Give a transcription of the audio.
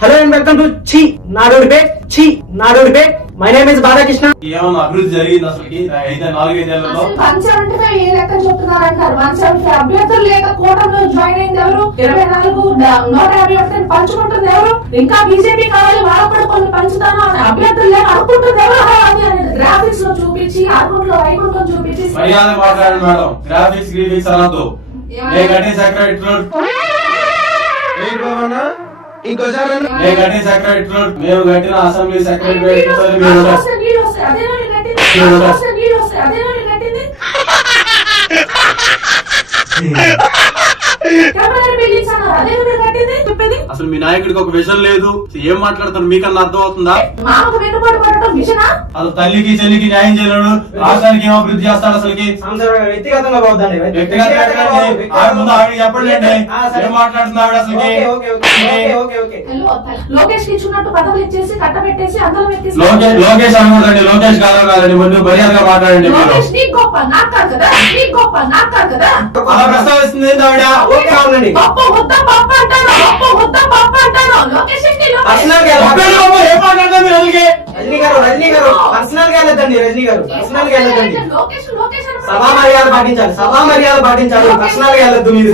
Hello and welcome to చి నాడు debate చి నాడు debate my name is Balakrishna ఏమన్నా అభివృద్ధి జరిగింది అసలుకి. అయితే నాలుగైదేళ్ళలో అసలు వన్ సెవెంటీ ఫైవ్ ఏ లెక్క చెప్తున్నారంటారు? వన్ సెవెంటీ ఫైవ్ అభ్యర్థులు లేక కూటమిలో జాయిన్ అయింది ఎవరు? ఇరవై నాలుగు నూట యాభై ఒకటి పంచుకుంటుంది ఎవరు? ఇంకా బీజేపీ కావాలి వాళ్ళకు కూడా కొన్ని పంచుతాను అని అభ్యర్థులు లేక అనుకుంటుంది ఎవరు? అనేది గ్రాఫిక్స్లో చూపించి వైకుంఠం చూపించి. మర్యాద మాట్లాడండి మేడం. గ్రాఫిక్స్ గ్రీఫిక్స్ అనొద్దు? ఏ గట్టి సెక్రటరీ ఇంకోసారి. ఏ గట్టి సెక్రటరీ మేము కట్టిన అసెంబ్లీ సెక్రటరీ నేను కట్టింది? అసలు మీ నాయకుడికి ఒక విషయం లేదు. ఏం మాట్లాడతారు మీకన్నా అర్థం అవుతుందా? అసలు తల్లికి చెల్లికి న్యాయం చేయలేడు. రాష్ట్రానికి ఏం అభివృద్ధి చేస్తాడు అసలుకి. వ్యక్తిగతంగా పోద్దండి. చెప్పండి ఏం అసలుకి? హలో, లోకేష్కి ఇచ్చినట్టు పదవులు ఇచ్చేసి కట్టబెట్టేసి అందరం ఎక్కేసి లోకేష్ లోకేష్ అనకూడదండి లోకేష్ కాదు కాదండి. ముందు మర్యాదగా మాట్లాడండి మీరు. లోకేష్ నీకు గొప్ప నాకు కాదు కదా? నీకు గొప్ప నాకు కాదు కదా? అలా ప్రస్తావిస్తుంది ఆవిడ? గొప్ప వద్ద గొప్ప వద్ద పప్ప అంటాను లోకేష్ ఏంటి లోకేష్? పర్సనల్గా ఒక్కడే ఒక్క ఏం అసలుకి రజనీ గారు రజనీ గారు పర్సనల్గా వెళ్ళదండి రజనీ గారు పర్సనల్గా వెళ్ళదండి సభా మర్యాద పాటించాలి సభా మర్యాద పాటించాలి పర్సనల్గా వెళ్ళొద్దు మీరు.